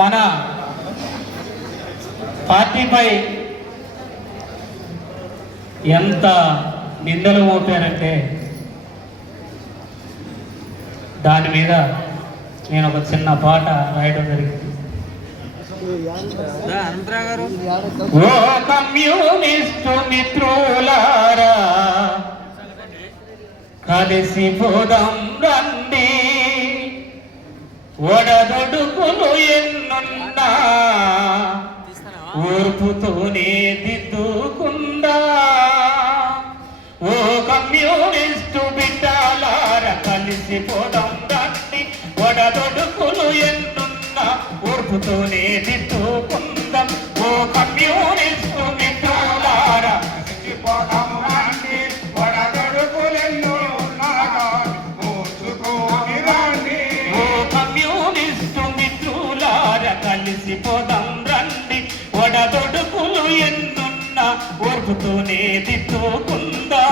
మన పార్టీపై ఎంత నిందలు మోపారంటే దాని మీద నేను ఒక చిన్న పాట రాయడం జరిగింది. ఓ కమ్యూనిస్టు మిత్రులారా, కలిసి పోదాం రండి, ఒడదొడుకులు ఎన్నున్నా ఓర్పుతోనే దిద్దుకుందా. ఓ కమ్యూనిస్టు బిడ్డలారా, కలిసి పోదాం రండి, ఒడదొడుకులు ఎన్నున్నా ఓర్పుతోనే దిద్దుకుందాం. ఓ కమ్యూనిస్టు మిత్రులారా, కలిసి పోదాం రండి, ఒడదొడుకులు ఎన్నున్నా ఓర్చుకోని రండి. ఓ కమ్యూనిస్టు మిత్రులారా, కలిసి పోదాం రండి, ఒడదొడుకులు ఎన్నున్నా ఓర్పుతోనే దిద్దుకుందా.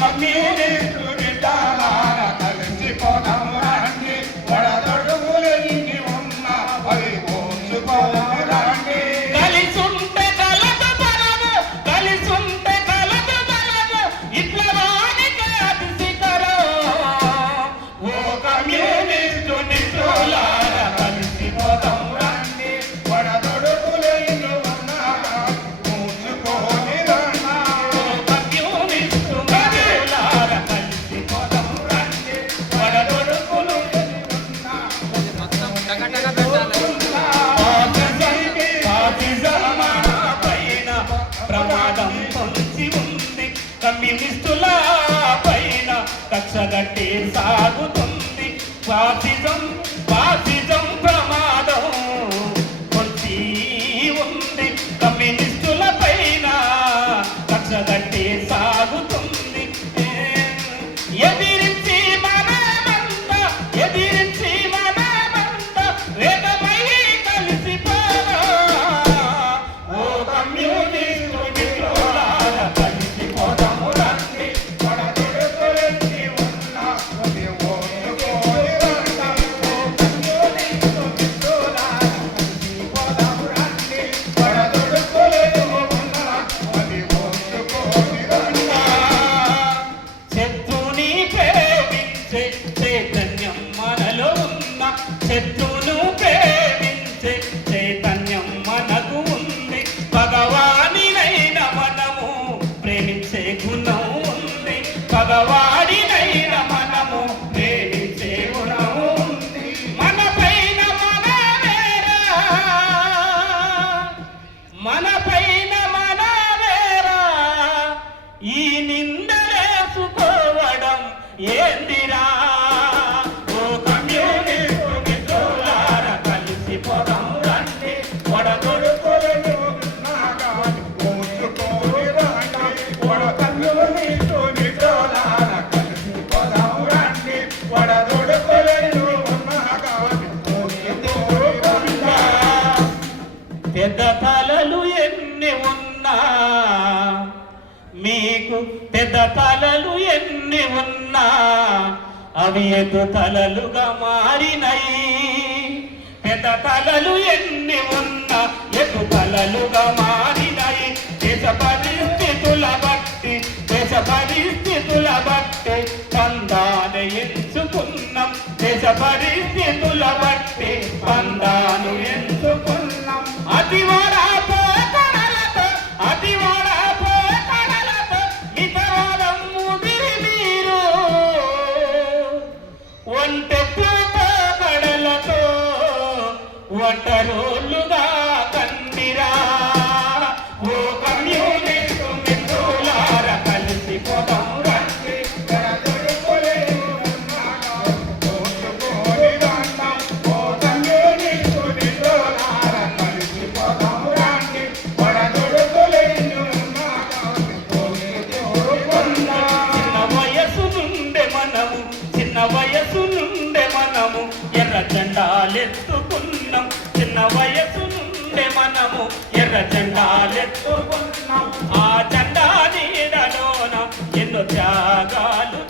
కమ్యూనిస్టు బిడ్డలారా, కలిసి పోదాం రండి, ఒడదొడుకులు ఎన్ని ఉన్నా అవి ఓర్చుకోని రండి. కలిసుంటే కలదు బలము, కలిసుంటే కలదు బలము, ఇట్లా వానికి అతిశిఖరం. ఓ కమ్యూనిస్టు మిత్రులారా, కలిసి పోదాం రండి, ఒడదొడుకులు ఎన్ని ఉన్నా ఓర్చుకోని రండి. ఓ కమ్యూనిస్టు మిత్రులారా, కలిసి పోదాం రండి, ఒడదొడుకులు ఎన్ని ఉన్నా ఫాసిజం మన పైన ప్రమాదం పొంచి ఉంది, కమ్యూనిస్టుల పైన కక్షగట్టి సాగుతుంది. ఫాసిజం ప్రమాదం పొంచి ఉంది, కమ్యూనిస్టుల పైన కక్షగట్టి సాగుతుంది. ఎదిరించి మనమంతా, ఎదిరించి మనమంతా వేగమై కలిసిపోదా. ఓ కమ్యూనిస్టు మిత్రులారా, కలిసి పోదాం రండి, ఒడదొడుకులెన్ని ఉన్నా అది ఓర్చుకోని రండి. ఓ కమ్యూనిస్టు మిత్రులారా, కలిసి పోదాం రండి, ఒడదొడుకులెన్ని ఉన్నా అది ఓర్చుకోని రండి. శత్రుని ప్రేమించే చైతన్యం మనలో ఉన్న, శత్రును ప్రేమించే చైతన్యం మనకు ఉంది. భగవానినైన మనము ప్రేమించే గుణం ఉంది, భగవాడినైన మనము ప్రేమించే గుణం ఉంది. మన పైన మనమేరా, మన పైన మనమేరా, ఈ నిందలేసుకోవడం ఏందిరా. ఓ కమ్యూనిస్టు మిత్రులారా, కలిసి పోదాం రండి, ఒడదొడుకులను ఉన్నాగా ఓర్చుకోని రండి. ఓ కమ్యూనిస్టు మిత్రులారా, కలిసి పోదాం రండి, ఒడదొడుకులను ఉన్నాగా ఓర్చుకోని రండి. పెద్ద తలలు ఎన్ని ఉన్నా, మీకు పెద్ద తలలు ఎన్ని ఉన్నా అవి ఎదు తలలుగా మారినాయి. పెద్ద తలలు ఎన్ని ఉన్నా ఎదు తలలుగా మారినాయి. దేశ పరిస్థితుల బట్టి, దేశ పరిస్థితుల బట్టి పందాను ఎంచుకున్నాం, దేశ పరిస్థితుల బట్టి పందాను ఎంచుకున్నాం. అతివరా పోకడలతో, అతివరా పోకడలతో మితవాదం ముదిరి మీరు, ఒంటెత్తు పోకడలతో ఒంటరోళ్ళుగా కందిరా. ఓ కమ్యూనిస్టు మిత్రులారా, కలిసి పోదాం రండి, ఒడదొడుకులెన్ని ఉన్నా ఓర్చుకోని రండి. ఓ కమ్యూనిస్టు మిత్రులారా, కలిసి పోదాం రండి, ఒడదొడుకులెన్ని ఉన్నా ఓర్చుకోని రండి. చిన్న వయసు నుండే మనము, చిన్న వయసు నుండే మనము ఎర్ర జెండాలెత్తుకున్నాం, చిన్న వయసు నుండే మనము ఎర్ర జెండాలెత్తుకున్నాం. ఆ జెండా నీడలోన ఎన్నో త్యాగాలు